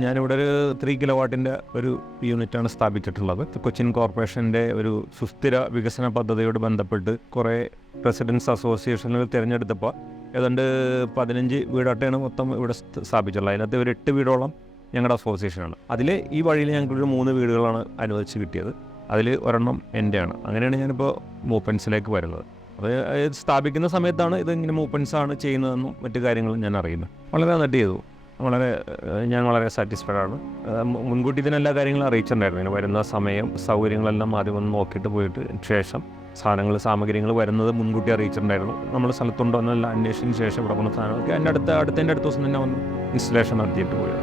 ഞാനിവിടെ ഒരു 3 കിലോവാട്ടിൻ്റെ ഒരു യൂണിറ്റാണ് സ്ഥാപിച്ചിട്ടുള്ളത്. കൊച്ചിൻ കോർപ്പറേഷൻ്റെ ഒരു സുസ്ഥിര വികസന പദ്ധതിയോട് ബന്ധപ്പെട്ട് കുറേ റെസിഡൻസ് അസോസിയേഷനുകൾ തിരഞ്ഞെടുത്തപ്പോൾ ഏതാണ്ട് 15 വീടാട്ടാണ് മൊത്തം ഇവിടെ സ്ഥാപിച്ചിട്ടുള്ളത്. അതിനകത്ത് ഒരു 8 വീടോളം ഞങ്ങളുടെ അസോസിയേഷനാണ്. അതിൽ ഈ വഴിയിൽ ഞങ്ങൾക്കൊരു 3 വീടുകളാണ് അനുവദിച്ച് കിട്ടിയത്. അതിൽ ഒരെണ്ണം എൻ്റെയാണ്. അങ്ങനെയാണ് ഞാനിപ്പോൾ മൂപ്പൻസിലേക്ക് വരുന്നത്. അത് സ്ഥാപിക്കുന്ന സമയത്താണ് ഇതിങ്ങനെ മൂപ്പൻസാണ് ചെയ്യുന്നതെന്നും മറ്റു കാര്യങ്ങളും ഞാൻ അറിയുന്നത്. വളരെ നന്നായിട്ട് ചെയ്തു. ഞാൻ വളരെ സാറ്റിസ്ഫൈഡ് ആണ്. മുൻകൂട്ടി ഇതിനെല്ലാ കാര്യങ്ങളും അറിയിച്ചിട്ടുണ്ടായിരുന്നു. ഇങ്ങനെ വരുന്ന സമയം സൗകര്യങ്ങളെല്ലാം ആദ്യം ഒന്ന് നോക്കിയിട്ട് പോയിട്ട് ശേഷം സാമഗ്രികൾ വരുന്നത് മുൻകൂട്ടി അറിയിച്ചിട്ടുണ്ടായിരുന്നു. നമ്മൾ സ്ഥലത്തുണ്ടോ എന്നെല്ലാം അന്വേഷിച്ചതിന് ശേഷം ഇവിടെ വന്ന സാധനങ്ങൾക്ക് അടുത്ത ദിവസം തന്നെ വന്ന് ഇൻസ്റ്റലേഷൻ നടത്തിയിട്ട് പോയത്.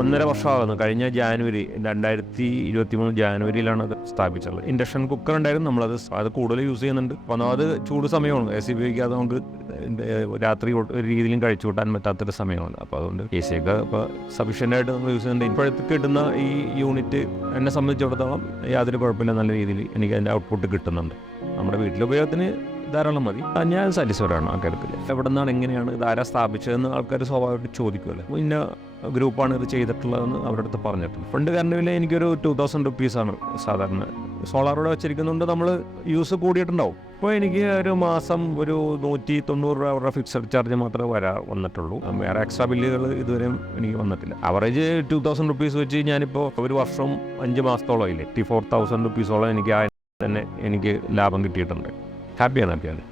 ഒന്നര വർഷമാകുന്നു. കഴിഞ്ഞ ജാനുവരി 2023 ജാനുവരിയിലാണ് അത് സ്ഥാപിച്ചത്. ഇൻഡക്ഷൻ കുക്കർ ഉണ്ടായിരുന്നു. അത് കൂടുതൽ യൂസ് ചെയ്യുന്നുണ്ട്. അപ്പോൾ അത് ചൂട് സമയമാണ്. AC ഉപയോഗിക്കാതെ നമുക്ക് രാത്രി ഒരു രീതിയിലും കഴിച്ചു കൂട്ടാൻ പറ്റാത്തൊരു സമയമാണ്. അപ്പോൾ അതുകൊണ്ട് AC ഒക്കെ ഇപ്പോൾ സഫീഷ്യൻ്റായിട്ട് നമ്മൾ യൂസ് ചെയ്യുന്നുണ്ട്. ഇപ്പോഴത്തെ കിട്ടുന്ന ഈ യൂണിറ്റ് എന്നെ സംബന്ധിച്ചിടത്തോളം യാതൊരു കുഴപ്പമില്ല, നല്ല രീതിയിൽ എനിക്ക് അതിൻ്റെ ഔട്ട്പുട്ട് കിട്ടുന്നുണ്ട്. നമ്മുടെ വീട്ടിലുപയോഗത്തിന് ധാരാളം മതി. ഞാൻ സാറ്റിസ്ഫൈഡാണ് ആ കാര്യത്തിൽ. എവിടെ നിന്നാണ്, എങ്ങനെയാണ് ഇത് ആരാ സ്ഥാപിച്ചതെന്ന് ആൾക്കാർ സ്വാഭാവികമായിട്ട് ചോദിക്കുമല്ലോ. ഇന്ന ഗ്രൂപ്പാണ് ഇത് ചെയ്തിട്ടുള്ളതെന്ന് അവരുടെ അടുത്ത് പറഞ്ഞിട്ടുണ്ട്. ഫണ്ട് കറണ്ട് ബില്ല് എനിക്കൊരു 2000 റുപ്പീസാണ് സാധാരണ. സോളാറോടെ വെച്ചിരിക്കുന്നുണ്ട്. നമ്മൾ യൂസ് കൂടിയിട്ടുണ്ടാവും. അപ്പോൾ എനിക്ക് ഒരു മാസം ഒരു 190 രൂപ ഫിക്സഡ് ചാർജ് മാത്രമേ വന്നിട്ടുള്ളൂ. വേറെ എക്സ്ട്രാ ബില്ലുകൾ ഇതുവരെയും എനിക്ക് വന്നിട്ടില്ല. ആവറേജ് 2000 റുപ്പീസ് വെച്ച് ഞാനിപ്പോൾ ഒരു വർഷം 5 മാസത്തോളം ഇല്ലേ, 84,000 റുപ്പീസോളം എനിക്ക് തന്നെ ലാഭം കിട്ടിയിട്ടുണ്ട്. ഹാപ്പിയാണ്.